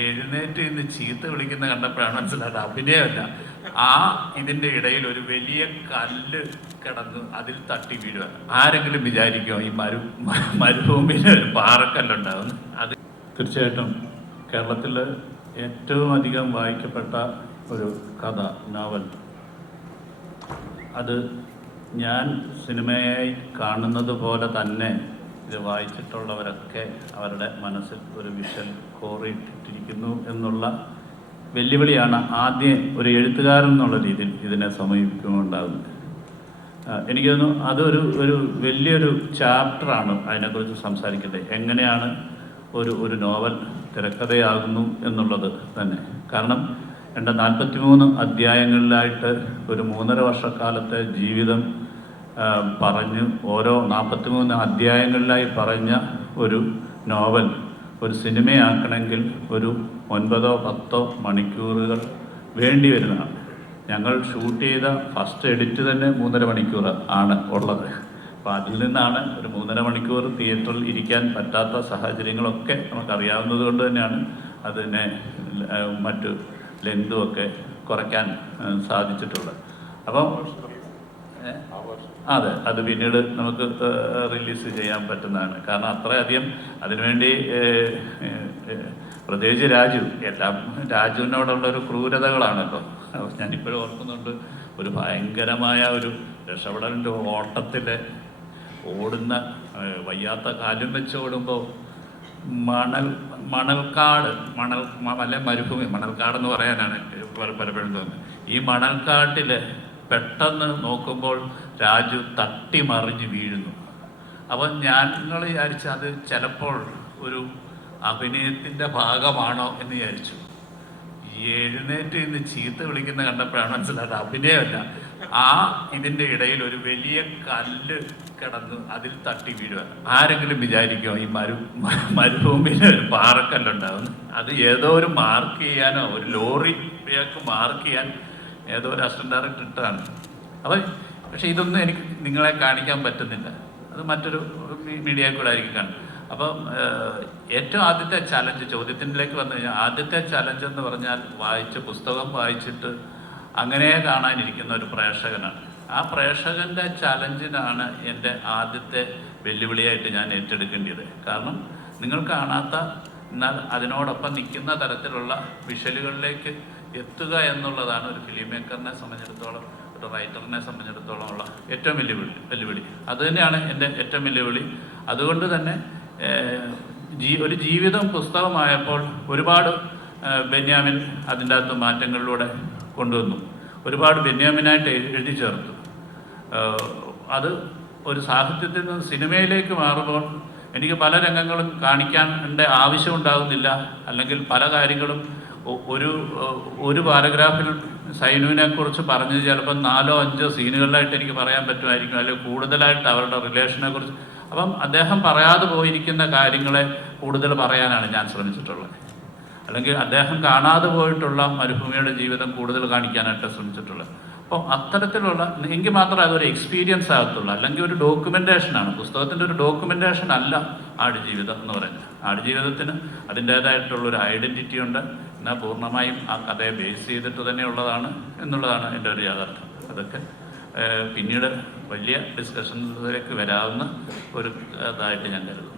എഴുന്നേറ്റ് ഇന്ന് ചീത്ത വിളിക്കുന്ന കണ്ടപ്പോഴാണ് മനസ്സിലായത് അഭിനയമല്ല. ആ ഇതിന്റെ ഇടയിൽ ഒരു വലിയ കല്ല് കിടന്ന് അതിൽ തട്ടി വീഴുക ആരെങ്കിലും വിചാരിക്കുമോ ഈ മരു മരുഭൂമിയിൽ ഒരു പാറക്കല്ലുണ്ടാവും അത് തീർച്ചയായിട്ടും കേരളത്തിൽ ഏറ്റവും അധികം വായിക്കപ്പെട്ട ഒരു കഥ നോവൽ. അത് ഞാൻ സിനിമയായി കാണുന്നത് പോലെ തന്നെ ഇത് വായിച്ചിട്ടുള്ളവരൊക്കെ അവരുടെ മനസ്സിൽ ഒരു വിഷൻ കോറിയിട്ടിരിക്കുന്നു എന്നുള്ള വെല്ലുവിളിയാണ് ആദ്യം ഒരു എഴുത്തുകാരൻ എന്നുള്ള രീതിയിൽ ഇതിനെ സമീപിക്കുന്നുണ്ടാകുന്നത് എനിക്ക് തോന്നുന്നു അതൊരു ഒരു വലിയൊരു ചാപ്റ്ററാണ് അതിനെക്കുറിച്ച് സംസാരിക്കേണ്ടത്. എങ്ങനെയാണ് ഒരു ഒരു നോവൽ തിരക്കഥയാകുന്നു എന്നുള്ളത് തന്നെ. കാരണം എന്റെ നാൽപ്പത്തി മൂന്ന് അധ്യായങ്ങളിലായിട്ട് ഒരു മൂന്നര വർഷക്കാലത്തെ ജീവിതം പറഞ്ഞു ഓരോ നാൽപ്പത്തി മൂന്ന് അധ്യായങ്ങളിലായി പറഞ്ഞ ഒരു നോവൽ ഒരു സിനിമയാക്കണമെങ്കിൽ ഒരു ഒൻപതോ പത്തോ മണിക്കൂറുകൾ വേണ്ടി വരുന്നതാണ് ഞങ്ങൾ ഷൂട്ട് ചെയ്ത ഫസ്റ്റ് എഡിറ്റ് തന്നെ മൂന്നര മണിക്കൂർ ആണ് ഉള്ളത് അപ്പോൾ അതിൽ നിന്നാണ് ഒരു മൂന്നര മണിക്കൂർ തിയേറ്ററിൽ ഇരിക്കാൻ പറ്റാത്ത സാഹചര്യങ്ങളൊക്കെ നമുക്കറിയാവുന്നത് കൊണ്ട് തന്നെയാണ് അതിനെ മറ്റു ലെങ്തും ഒക്കെ കുറയ്ക്കാൻ സാധിച്ചിട്ടുള്ളത് അപ്പം? അതെ അത് പിന്നീട് നമുക്ക് റിലീസ് ചെയ്യാൻ പറ്റുന്നതാണ്. കാരണം അത്രയധികം അതിനുവേണ്ടി പ്രത്യേകിച്ച് രാജു എല്ലാം രാജുവിനോടുള്ള ഒരു ക്രൂരതകളാണല്ലോ ഞാനിപ്പോഴും ഓർക്കുന്നുണ്ട് ഒരു ഭയങ്കരമായ ഒരു രക്ഷപ്പെടലിന്റെ ഓട്ടത്തിൽ ഓടുന്ന വയ്യാത്ത കാലും വെച്ച് ഓടുമ്പോൾ മണൽ മണൽക്കാട് മണൽ അല്ലെ മരുഭൂമി മണൽക്കാട് എന്ന് പറയാനാണ് പല- പലപ്പോഴും തോന്നുന്നത്. ഈ മണൽക്കാട്ടിൽ പെട്ടെന്ന് നോക്കുമ്പോൾ രാജു തട്ടി മറിഞ്ഞ് വീഴുന്നു. അപ്പം ഞങ്ങൾ വിചാരിച്ചു അത് ചിലപ്പോൾ ഒരു അഭിനയത്തിന്റെ ഭാഗമാണോ എന്ന് വിചാരിച്ചു. എഴുന്നേറ്റ് ഇന്ന് ചീത്ത വിളിക്കുന്ന കണ്ടപ്പോഴാണ് മനസ്സിലായത് അഭിനയമല്ല. ആ ഇതിന്റെ ഇടയിൽ ഒരു വലിയ കല്ല് കിടന്ന് അതിൽ തട്ടി വീഴുക. ആരെങ്കിലും വിചാരിക്കുമോ ഈ മരു മരുഭൂമിയിൽ ഒരു പാറക്കല്ലുണ്ടാവുന്നു? അത് ഏതോ ഒരു മാർക്ക് ചെയ്യാനോ ഒരു ലോറിയൊക്കെ മാർക്ക് ചെയ്യാൻ ഏതോ ഒരു അസിസ്റ്റന്റ് ഡയറക്ടർ ഇട്ടതാണ് അപ്പം പക്ഷെ ഇതൊന്നും എനിക്ക് നിങ്ങളെ കാണിക്കാൻ പറ്റുന്നില്ല. അത് മറ്റൊരു മീഡിയ കൂടെ ആയിരിക്കും കാണും അപ്പം ഏറ്റവും ആദ്യത്തെ ചലഞ്ച് ചോദ്യത്തിലേക്ക് വന്നു കഴിഞ്ഞാൽ ആദ്യത്തെ ചലഞ്ച് എന്ന് പറഞ്ഞാൽ വായിച്ച പുസ്തകം വായിച്ചിട്ട് അങ്ങനെ കാണാനിരിക്കുന്ന ഒരു പ്രേക്ഷകനാണ്. ആ പ്രേക്ഷകന്റെ ചലഞ്ചിനാണ് എന്റെ ആദ്യത്തെ വെല്ലുവിളിയായിട്ട് ഞാൻ ഏറ്റെടുക്കേണ്ടത് കാരണം നിങ്ങൾ കാണാത്ത എന്നാൽ അതിനോടൊപ്പം നിൽക്കുന്ന തരത്തിലുള്ള വിഷലുകളിലേക്ക് എത്തുക എന്നുള്ളതാണ് ഒരു ഫിലിം മേക്കറിനെ സംബന്ധിച്ചിടത്തോളം ഒരു റൈറ്ററിനെ സംബന്ധിച്ചിടത്തോളം ഉള്ള ഏറ്റവും വെല്ലുവിളി. വെല്ലുവിളി അതുതന്നെയാണ് എന്റെ ഏറ്റവും വെല്ലുവിളി അതുകൊണ്ട് തന്നെ ജീ ഒരു ജീവിതം പുസ്തകമായപ്പോൾ ഒരുപാട് ബെന്യാമിൻ അതിന്റെ അകത്ത് മാറ്റങ്ങളിലൂടെ കൊണ്ടുവന്നു. ഒരുപാട് ബെന്യാമിനായിട്ട് എഴുതി ചേർത്തു. അത് ഒരു സാഹിത്യത്തിൽ നിന്ന് സിനിമയിലേക്ക് മാറുമ്പോൾ എനിക്ക് പല രംഗങ്ങളും കാണിക്കാൻ ആവശ്യം ഉണ്ടാകുന്നില്ല. അല്ലെങ്കിൽ പല കാര്യങ്ങളും ഒരു ഒരു പാരഗ്രാഫിൽ സൈനുവിനെ കുറിച്ച് പറഞ്ഞത് ചിലപ്പോൾ നാലോ അഞ്ചോ സീനുകളിലായിട്ട് എനിക്ക് പറയാൻ പറ്റുമായിരിക്കും അല്ലെങ്കിൽ കൂടുതലായിട്ട് അവരുടെ റിലേഷനെ കുറിച്ച്. അപ്പം അദ്ദേഹം പറയാതെ പോയിരിക്കുന്ന കാര്യങ്ങളെ കൂടുതൽ പറയാനാണ് ഞാൻ ശ്രമിച്ചിട്ടുള്ളത്. അല്ലെങ്കിൽ അദ്ദേഹം കാണാതെ പോയിട്ടുള്ള മരുഭൂമിയുടെ ജീവിതം കൂടുതൽ കാണിക്കാനായിട്ട് ശ്രമിച്ചിട്ടുള്ളത്. അപ്പം അത്തരത്തിലുള്ള എങ്കിൽ മാത്രമേ അതൊരു എക്സ്പീരിയൻസ് ആകത്തുള്ളൂ. അല്ലെങ്കിൽ ഒരു ഡോക്യുമെന്റേഷനാണ് പുസ്തകത്തിന്റെ ഒരു ഡോക്യുമെന്റേഷൻ അല്ല. ആടുജീവിതം എന്ന് പറയുന്നത്. ആടുജീവിതത്തിന് അതിന്റേതായിട്ടുള്ളൊരു ഐഡന്റിറ്റി ഉണ്ട്. എന്നാൽ പൂർണമായും ആ കഥയെ ബേസ് ചെയ്തിട്ട് തന്നെ ഉള്ളതാണ് എന്നുള്ളതാണ് എന്റെ ഒരു യാഥാർത്ഥ്യം. അതൊക്കെ പിന്നീട് വലിയ ഡിസ്കഷൻസിലേക്ക് വരാവുന്ന ഒരു ഇതായിട്ട് ഞാൻ കരുതുന്നു.